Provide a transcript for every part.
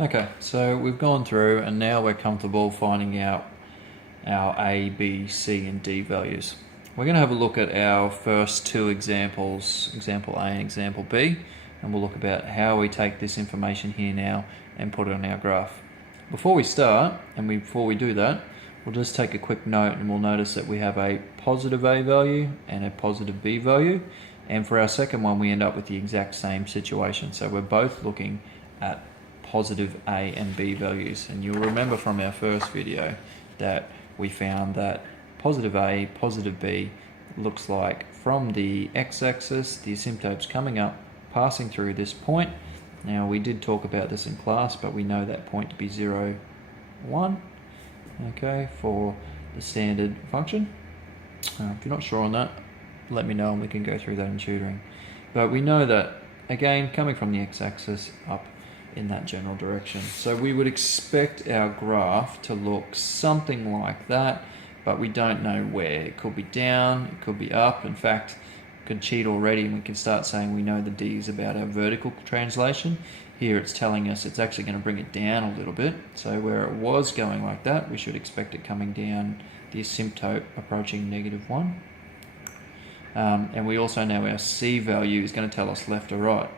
Okay, so we've gone through and now we're comfortable finding out our A, B, C and D values. We're going to have a look at our first two examples, example A and example B, and we'll look about how we take this information here now and put it on our graph. Before we start, and before we do that, we'll just take a quick note and we'll notice that we have a positive A value and a positive B value, and for our second one we end up with the exact same situation. So we're both looking at positive A and B values, and you'll remember from our first video that we found that positive A, positive B looks like from the x-axis, the asymptote's coming up, passing through this point. Now we did talk about this in class, but we know that point to be 0, 1, okay, for the standard function. If you're not sure on that, let me know and we can go through that in tutoring. But we know that, again, coming from the x-axis up in that general direction. So we would expect our graph to look something like that, but we don't know where. It could be down, it could be up. In fact, we could cheat already and we can start saying we know the D is about our vertical translation. Here it's telling us it's actually going to bring it down a little bit. So where it was going like that, we should expect it coming down, the asymptote approaching -1. And we also know our C value is going to tell us left or right.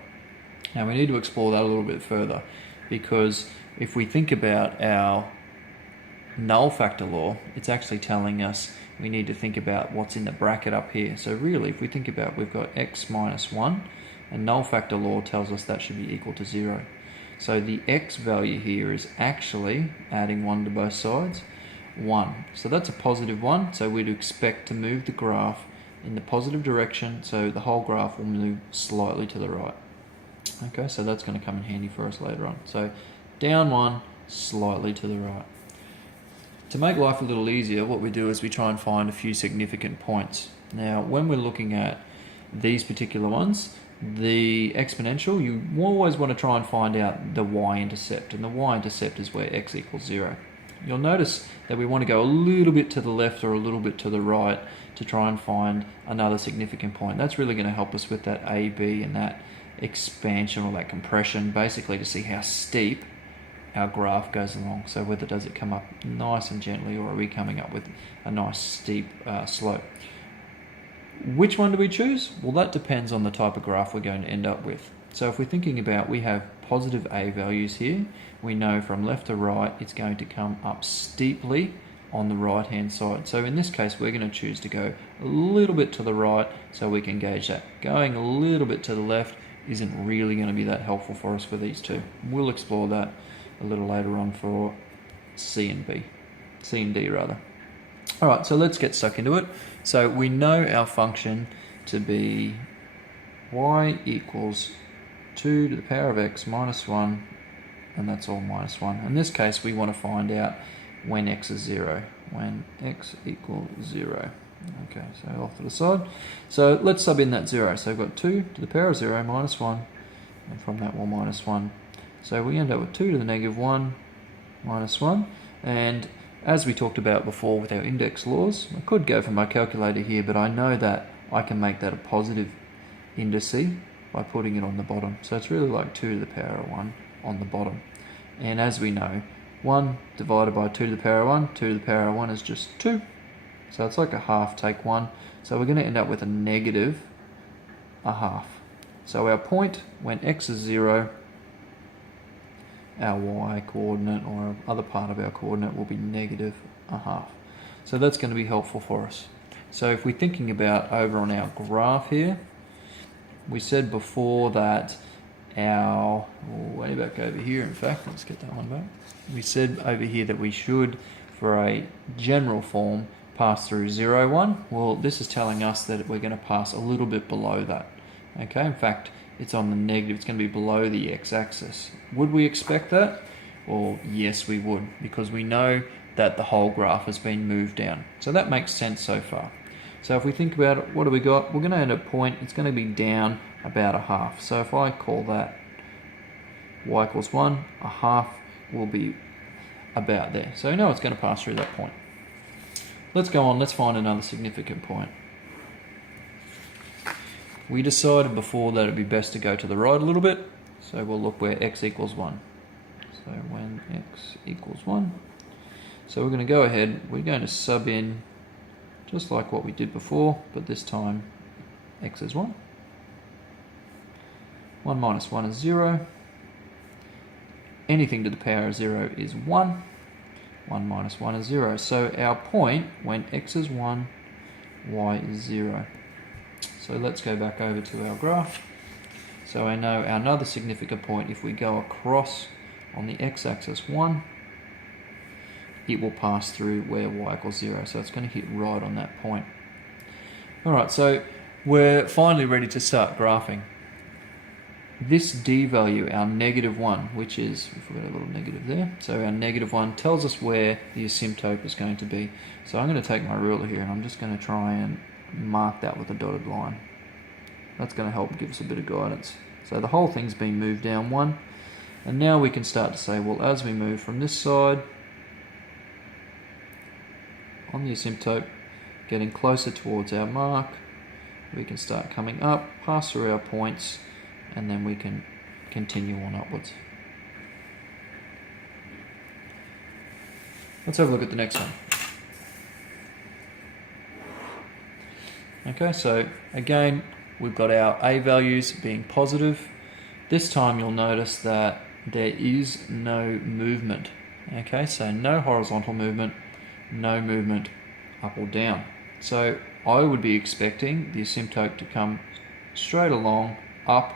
Now we need to explore that a little bit further, because if we think about our null factor law, it's actually telling us we need to think about what's in the bracket up here. So really, if we think about, we've got x minus 1, and null factor law tells us that should be equal to 0. So the x value here is actually, adding 1 to both sides, 1. So that's a positive 1, so we'd expect to move the graph in the positive direction, so the whole graph will move slightly to the right. Okay, so that's going to come in handy for us later on. So down 1, slightly to the right. To make life a little easier, what we do is we try and find a few significant points. Now, when we're looking at these particular ones, the exponential, you always want to try and find out the y-intercept, and the y-intercept is where x equals 0. You'll notice that we want to go a little bit to the left or a little bit to the right to try and find another significant point. That's really going to help us with that A, B, and that expansion or that compression, basically to see how steep our graph goes along. So whether does it come up nice and gently, or are we coming up with a nice steep slope? Which one do we choose? Well, that depends on the type of graph we're going to end up with. So if we're thinking about, we have positive A values here, we know from left to right it's going to come up steeply on the right hand side. So in this case we're going to choose to go a little bit to the right so we can gauge that. Going a little bit to the left isn't really going to be that helpful for us for these two. We'll explore that a little later on for C and D rather. Alright, so let's get stuck into it. So we know our function to be y equals 2 to the power of x minus 1, and that's all minus 1. In this case we want to find out when x is 0, when x equals 0. Okay, so off to the side. So let's sub in that 0. So we've got 2 to the power of 0 minus 1, and from that we'll minus 1. So we end up with 2 to the -1 minus 1, and as we talked about before with our index laws, I could go for my calculator here, but I know that I can make that a positive indice by putting it on the bottom. So it's really like 2 to the power of 1 on the bottom. And as we know, 1 divided by 2 to the power of 1, 2 to the power of 1 is just 2. So it's like a half take 1. So we're going to end up with a negative a half. So our point when x is 0, our y coordinate or other part of our coordinate will be negative a half. So that's going to be helpful for us. So if we're thinking about over on our graph here, we said before that our, way back over here in fact, let's get that one back. We said over here that we should, for a general form, pass through 0, 1. Well, this is telling us that we're going to pass a little bit below that. Okay, in fact, it's on the negative, it's going to be below the x-axis. Would we expect that? Well, yes we would, because we know that the whole graph has been moved down. So that makes sense so far. So if we think about it, what do we got? We're going to end at a point, it's going to be down about a half. So if I call that y equals 1, a half will be about there. So we know it's going to pass through that point. Let's go on, let's find another significant point. We decided before that it'd be best to go to the right a little bit, so we'll look where x equals 1. So when x equals 1. So we're going to go ahead, we're going to sub in just like what we did before, but this time x is 1. 1 minus 1 is 0. Anything to the power of 0 is 1. 1 minus 1 is 0. So our point when x is 1, y is 0. So let's go back over to our graph. So I know another significant point, if we go across on the x-axis 1, it will pass through where y equals 0. So it's going to hit right on that point. Alright, so we're finally ready to start graphing. This d value, our -1, which is, if we've got a little negative there, so our -1 tells us where the asymptote is going to be. So I'm going to take my ruler here and I'm just going to try and mark that with a dotted line. That's going to help give us a bit of guidance. So the whole thing's been moved down 1, and now we can start to say, well, as we move from this side on the asymptote, getting closer towards our mark, we can start coming up, pass through our points, and then we can continue on upwards. Let's have a look at the next one. Okay, so again, we've got our A values being positive. This time you'll notice that there is no movement. Okay, so no horizontal movement, no movement up or down. So I would be expecting the asymptote to come straight along, up,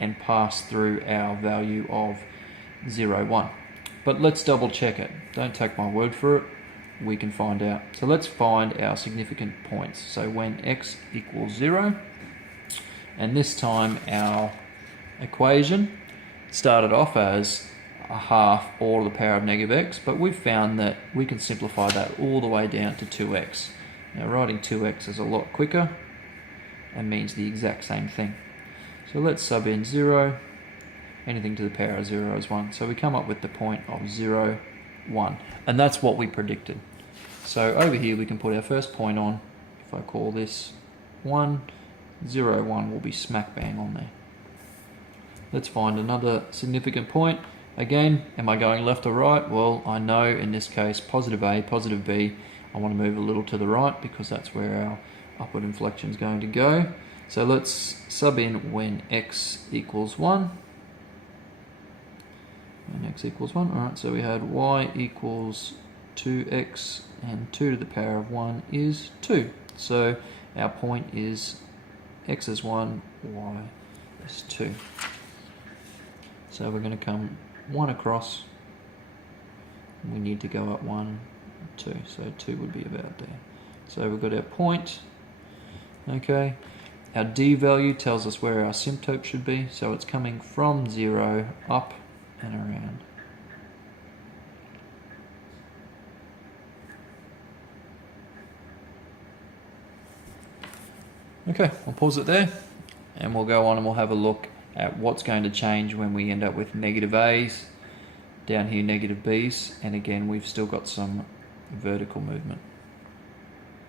and pass through our value of 0, 1. But let's double check it. Don't take my word for it. We can find out. So let's find our significant points. So when x equals 0, and this time our equation started off as a half or the power of -x, but we've found that we can simplify that all the way down to 2x. Now writing 2x is a lot quicker and means the exact same thing. So let's sub in 0, anything to the power of 0 is 1. So we come up with the point of 0, 1. And that's what we predicted. So over here we can put our first point on. If I call this 1, 0, 1 will be smack bang on there. Let's find another significant point. Again, am I going left or right? Well, I know in this case, positive A, positive B. I want to move a little to the right because that's where our upward inflection is going to go. So let's sub in when x equals 1. When x equals 1. Alright, so we had y equals 2x, and 2 to the power of 1 is 2. So our point is x is 1, y is 2. So we're going to come 1 across. We need to go up 1, 2. So 2 would be about there. So we've got our point. Okay. Our d value tells us where our asymptote should be. So it's coming from 0 up and around. Okay, I'll pause it there and we'll go on and we'll have a look at what's going to change when we end up with negative A's, down here negative B's, and again we've still got some vertical movement.